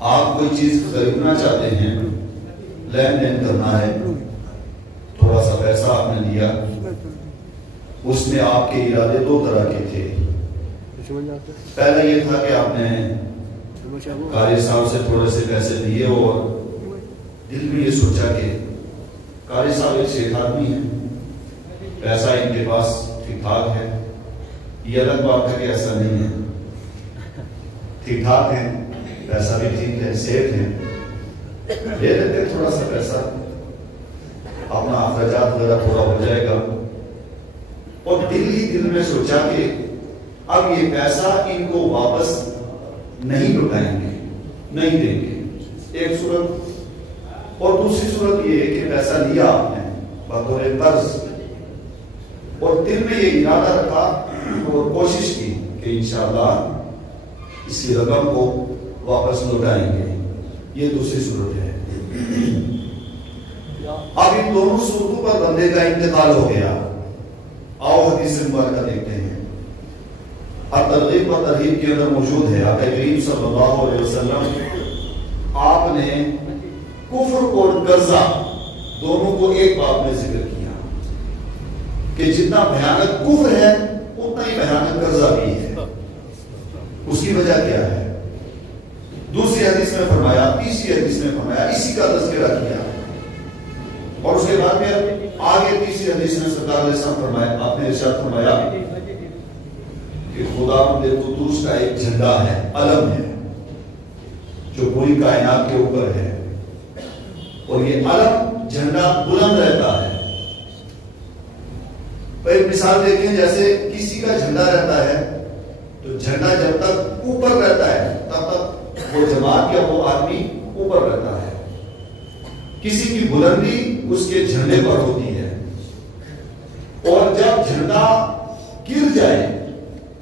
آپ کوئی چیز خریدنا چاہتے ہیں، لین دین کرنا ہے، تھوڑا سا پیسہ آپ نے لیا، اس میں آپ کے ارادے دو طرح کے تھے۔ پہلا یہ تھا کہ آپ نے قاری صاحب سے تھوڑے سے پیسے لیے اور دل میں یہ سوچا کہ قاری صاحب ایک شیخ آدمی ہے، پیسہ ان کے پاس ٹھیک ٹھاک ہے۔ یہ الگ بات ہے کہ ایسا نہیں ہے، ٹھیک ٹھاک ہے، پیسہ بھی ٹھیک ہے، سیف ہے، لے لیتے تھوڑا سا پیسہ، اپنا اخراجات وغیرہ پورا ہو جائے گا۔ اور دل ہی دل میں سوچا کہ اب یہ پیسہ ان کو واپس نہیں لوٹائیں گے، نہیں دیں گے، ایک صورت۔ اور دوسری صورت یہ ہے کہ پیسہ لیا آپ نے بطور قرض، اور دل میں یہ ارادہ رکھا اور کوشش کی کہ انشاءاللہ اس کی رقم کو واپس لوٹائیں گے، یہ دوسری صورت ہے۔ اب ان دونوں صورتوں پر بندے کا انتقال ہو گیا۔ آؤ حدیث مبارکہ دیکھتے ہیں۔ ترغیب و ترہیب کے اندر موجود ہے، آقا کریم صلی اللہ علیہ وسلم آپ نے کفر اور قرضہ دونوں کو ایک بات میں ذکر کیا کہ جتنا بھیانک کفر ہے اتنا ہی بھیانک قرضہ بھی ہے۔ اس کی وجہ کیا ہے؟ دوسری حدیث میں فرمایا، تیسری حدیث میں فرمایا، اسی کا تذکرہ کیا، اور اس کے بعد میں آگے تیسری حدیث میں سرکار علیہ السلام فرمایا، آپ نے ارشاد فرمایا کہ خداوند قدوس کا ایک جھنڈا ہے، علم ہے، جو پوری کائنات کے اوپر ہے، اور یہ علم جھنڈا بلند رہتا ہے۔ ایک مثال دیکھیں، جیسے کسی کا جھنڈا رہتا ہے تو جھنڈا جب تک اوپر رہتا ہے تب تک وہ جماعت یا وہ آدمی اوپر رہتا ہے، کسی کی بلندی اس کے جھنڈے پر ہوتی ہے، اور جب جھنڈا گر جائے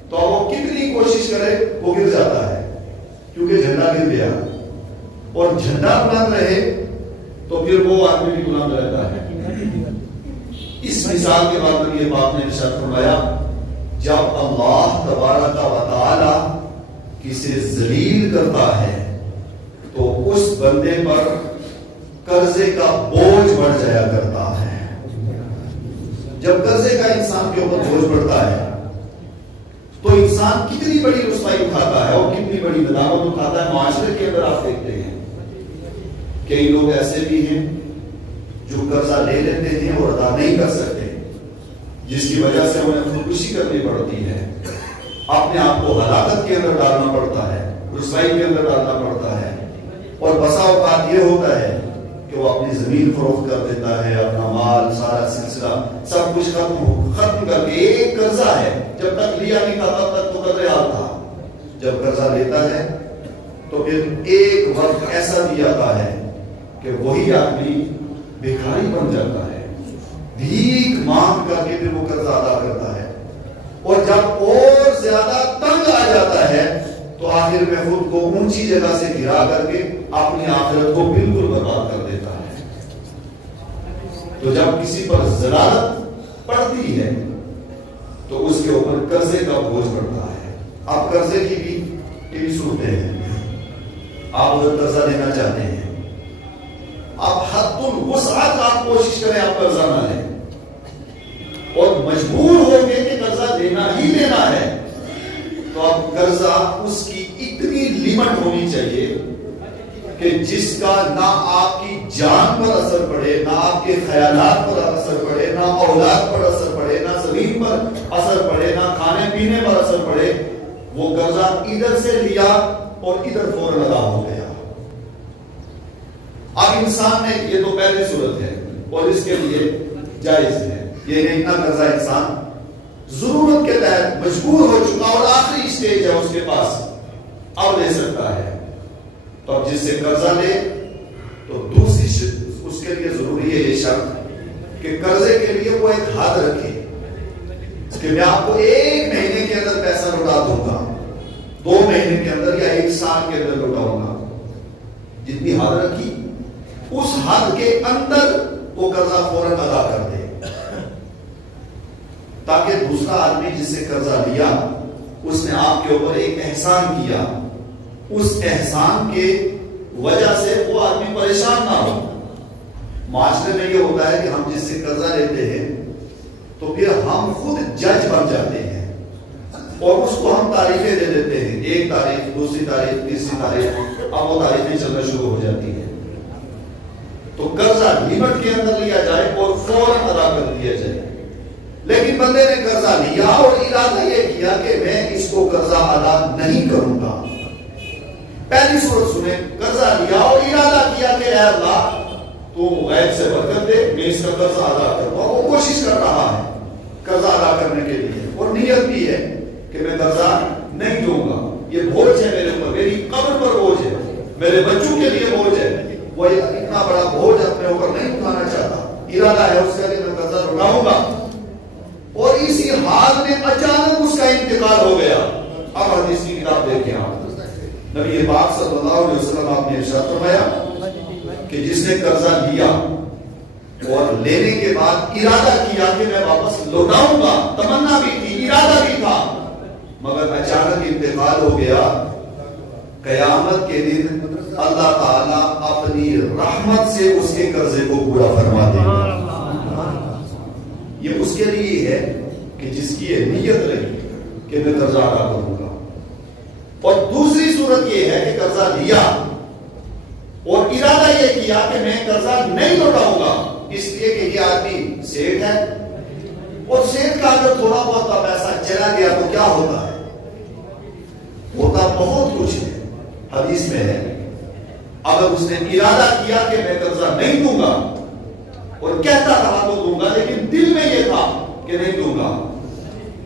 تو وہ کتنی کوشش کرے وہ گر جاتا ہے، کیونکہ جھنڈا گر گیا۔ اور جھنڈا بلند رہے تو پھر وہ آدمی بھی بلند رہتا ہے۔ اس مثال کے بعد میں یہ بات نے ارشاد فرمایا، جب اللہ تبارک و تعالی کسے ذلیل کرتا ہے تو اس بندے پر قرضے کا بوجھ بڑھ جایا کرتا ہے۔ جب قرضے کا انسان کے اوپر بوجھ بڑھتا ہے تو انسان کتنی بڑی رسوائی اٹھاتا ہے اور کتنی بڑی ندامت اٹھاتا ہے۔ معاشرے کے اندر آپ دیکھتے ہیں کئی لوگ ایسے بھی ہیں جو قرضہ لے لیتے ہیں اور ادا نہیں کر سکتے، جس کی وجہ سے انہیں خودکشی کرنی پڑتی ہے، اپنے آپ کو ہلاکت کے اندر ڈالنا پڑتا ہے، رسوائی کے اندر ڈالنا پڑتا ہے۔ اور بسا اوقات یہ ہوتا ہے کہ وہ اپنی زمین فروخت کر دیتا ہے، اپنا مال، سارا سلسلہ سب کچھ ختم کر کے، ایک قرضہ ہے، جب تک لیا نہیں تھا تب تک تو قرضے حال تھا، جب قرضہ لیتا ہے تو پھر ایک وقت ایسا بھی آتا ہے کہ وہی آدمی بھکاری بن جاتا ہے، بھیک مانگ کر کے پھر وہ قرضہ ادا کرتا ہے، اور جب اور زیادہ تنگ آ جاتا ہے تو آخر میں خود کو اونچی جگہ سے گرا کر کے اپنی آخرت کو بالکل برباد کر دیتا ہے۔ تو جب کسی پر ضلالت پڑتی ہے تو اس کے اوپر قرضے کا بوجھ پڑتا ہے۔ اب قرضے کی بھی تین صورتیں ہیں۔ آپ اگر قرضہ لینا چاہتے ہیں، آپ حد الوسعت آپ کوشش کریں آپ قرضہ نہ لیں، اور مجبور ہو گئے کہ قرضہ لینا ہی لینا ہے تو اب قرضہ اس کی اتنی لیمٹ ہونی چاہیے کہ جس کا نہ آپ کی جان پر اثر پڑے، نہ آپ کے خیالات پر اثر پڑے، نہ اولاد پر اثر پڑے، نہ زمین پر اثر پڑے، نہ کھانے پینے پر اثر پڑے۔ وہ قرضہ ادھر سے لیا اور ادھر فوراً ادا ہو گیا۔ اب انسان نے، یہ تو پہلی صورت ہے اور اس کے لیے جائز ہے، یہ اتنا قرضہ انسان ضرورت کے تحت مجبور ہو چکا اور آخری اسٹیج ہے اس کے پاس، اب لے سکتا ہے۔ تو اب جس سے قرضہ لے تو دوسری اس کے لیے ضروری ہے یہ شرط کہ قرضے کے لیے وہ ایک حد رکھے کہ میں آپ کو 1 مہینے کے اندر پیسہ لوٹا دوں گا، 2 مہینے کے اندر یا 1 سال کے اندر لوٹاؤں گا۔ جتنی حد رکھی اس حد کے اندر وہ قرضہ فوراً ادا کر دے، تاکہ دوسرا آدمی جس سے قرضہ لیا اس نے آپ کے اوپر ایک احسان کیا، اس احسان کے وجہ سے وہ آدمی پریشان نہ ہو. معاشرے میں یہ ہوتا ہے کہ ہم جس سے قرضہ لیتے ہیں تو پھر ہم خود جج بن جاتے ہیں اور اس کو ہم تعریفیں دے دیتے ہیں. ایک تاریخ، دوسری تاریخ، تیسری تاریخ، اب وہ تاریخیں چلنا شروع ہو جاتی ہیں. تو قرضہ لمٹ کے اندر لیا جائے اور فوراً ادا کر دیا جائے. لیکن بندے نے قرضہ لیا اور ارادہ یہ کیا کہ میں اس کو قرضہ ادا نہیں کروں گا. پہلی صورت سنیں، قرضہ لیا اور ارادہ کیا کہ اے اللہ تو غیب سے برکت دے، میں اس کا قرضہ ادا کروں گا. وہ کوشش کر رہا ہے قرضہ ادا کرنے کے لیے اور نیت بھی ہے کہ میں قرضہ نہیں دوں گا. یہ بوجھ ہے میرے اوپر، میری قبر پر بوجھ ہے، میرے بچوں کے لیے بوجھ ہے. وہ اتنا بڑا بوجھ اپنے اوپر نہیں اٹھانا چاہتا. ارادہ ہے اس کا کہ میں قرضہ لوٹاؤں گا. اور اسی حال میں اچانک اس کا انتقال ہو گیا. اب حدیث کی کتاب دیکھیں آپ، نبی پاک صلی اللہ علیہ وسلم آپ نے ارشاد فرمایا کہ جس نے قرضہ لیا اور لینے کے بعد ارادہ کیا کہ میں واپس لوٹاؤں گا، تمنا بھی تھی، ارادہ بھی تھا، مگر اچانک انتقال ہو گیا، قیامت کے دن اللہ تعالیٰ اپنی رحمت سے اس کے قرضے کو پورا فرما دے گا. یہ اس کے لیے ہے کہ جس کی یہ نیت رہی کہ میں قرضہ ادا کروں گا. اور دوسری صورت یہ ہے کہ قرضہ لیا اور ارادہ یہ کیا کہ میں قرضہ نہیں لوٹاؤں گا، اس لیے کہ یہ آدمی سیٹ ہے اور سیٹ کا اگر تھوڑا بہت پیسہ چلا گیا تو کیا ہوتا ہے؟ ہوتا بہت کچھ ہے. حدیث میں ہے اگر اس نے ارادہ کیا کہ میں قرضہ نہیں دوں گا اور کہتا رہا تو دوں گا، لیکن دل میں یہ تھا کہ نہیں دوں گا،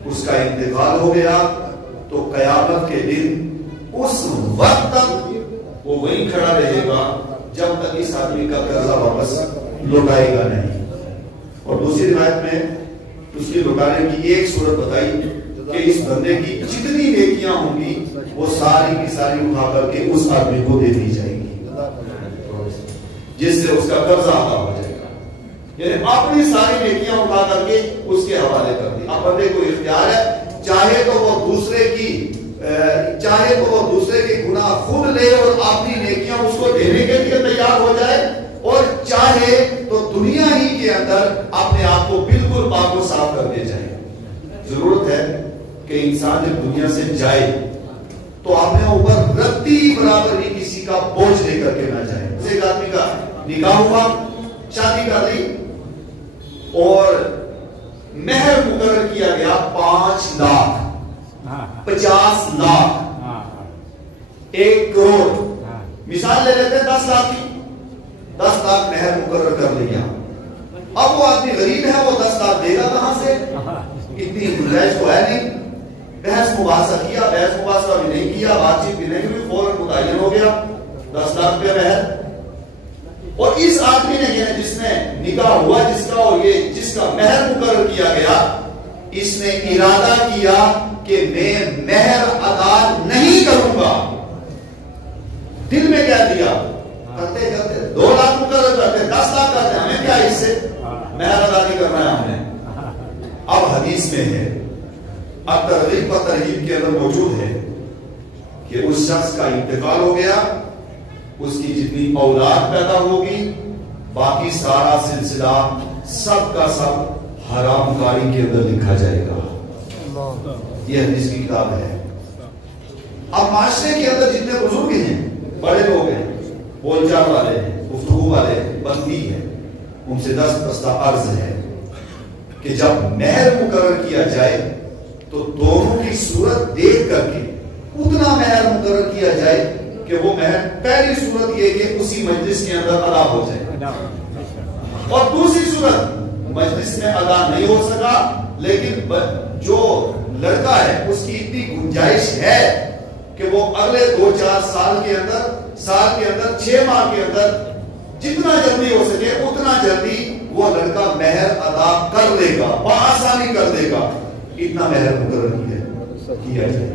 اس کا انتقال ہو گیا، تو قیامت کے دن اس وقت تک وہ وہیں کھڑا رہے گا جب تک اس آدمی کا قرضہ واپس لوٹائے گا نہیں. اور دوسری روایت میں اس کی لوٹانے کی ایک صورت بتائی کہ اس بندے کی جتنی نیکیاں ہوں گی وہ ساری کی ساری اٹھا کر کے اس آدمی کو دے دی جائے گی جس سے اس کا قرضہ ادا ہو جائے گا. یعنی اپنی ساری نیکیاں اٹھا کر کے اس کے حوالے کر دی. اب بندے کو اختیار ہے، چاہے تو وہ دوسرے کے گناہ خود لے اور اپنی نیکیاں اس کو دینے کے لیے تیار ہو جائے، اور چاہے تو دنیا ہی کے اندر اپنے آپ کو بالکل پاک و صاف کر دے جائے. ضرورت ہے کہ انسان جب دنیا سے جائے تو اپنے اوپر رتی برابر بھی کسی کا بوجھ لے کر کے نہ جائے. ایک آدمی کا نکاح ہوا، شادی کر لی اور مہر مقرر کیا گیا 5 لاکھ 50 لاکھ 1 کروڑ، مثال لے لیتے 10 لاکھ کی، 10 لاکھ مہر مقرر کر لیا. اب وہ آدمی غریب ہے، وہ 10 لاکھ دے گا کہاں سے؟ اتنی گنجائش تو ہے نہیں. بحث مباحثہ کیا، بحث مباحثہ بھی نہیں کیا، بات چیت بھی نہیں ہوئی، فوراً متعین ہو گیا 10 لاکھ روپے مہر. اور اس آدمی نے جس نے نکاح ہوا جس کا اور یہ جس کا مہر مقرر کیا گیا، اس نے ارادہ کیا کہ میں مہر ادا نہیں کروں گا. دل میں کہہ دیا، کرتے کرتے 2 لاکھ مقرر کرتے 10 لاکھ کرتے، ہمیں کیا اس سے مہر ادا نہیں کرنا ہے ہم نے. اب حدیث میں ہے، اب ترغیب و ترہیب کے اندر موجود ہے کہ اس شخص کا انتقال ہو گیا، اس کی جتنی اولاد پیدا ہوگی، باقی سارا سلسلہ سب کا سب حرام کاری کے اندر لکھا جائے گا. یہ حدیث کی کتاب ہے. اب معاشرے کے اندر جتنے بزرگ ہیں، بڑے لوگ ہیں، بول چال والے ہیں، گفتگو والے ہیں، بندی ہیں، ان سے دستہ عرض ہے کہ جب مہر مقرر کیا جائے تو دونوں کی صورت دیکھ کر کے اتنا مہر مقرر کیا جائے کہ وہ مہر پہلی صورت یہ کہ اسی مجلس کے اندر ادا ہو جائے، اور دوسری صورت مجلس میں ادا نہیں ہو سکا لیکن جو لڑکا ہے اس کی اتنی گنجائش ہے کہ وہ اگلے 2-4 سال کے اندر 6 ماہ کے اندر جتنا جلدی ہو سکے اتنا جلدی وہ لڑکا مہر ادا کر لے گا، بآسانی کر دے گا. اتنا مہر مقرر کیا جائے.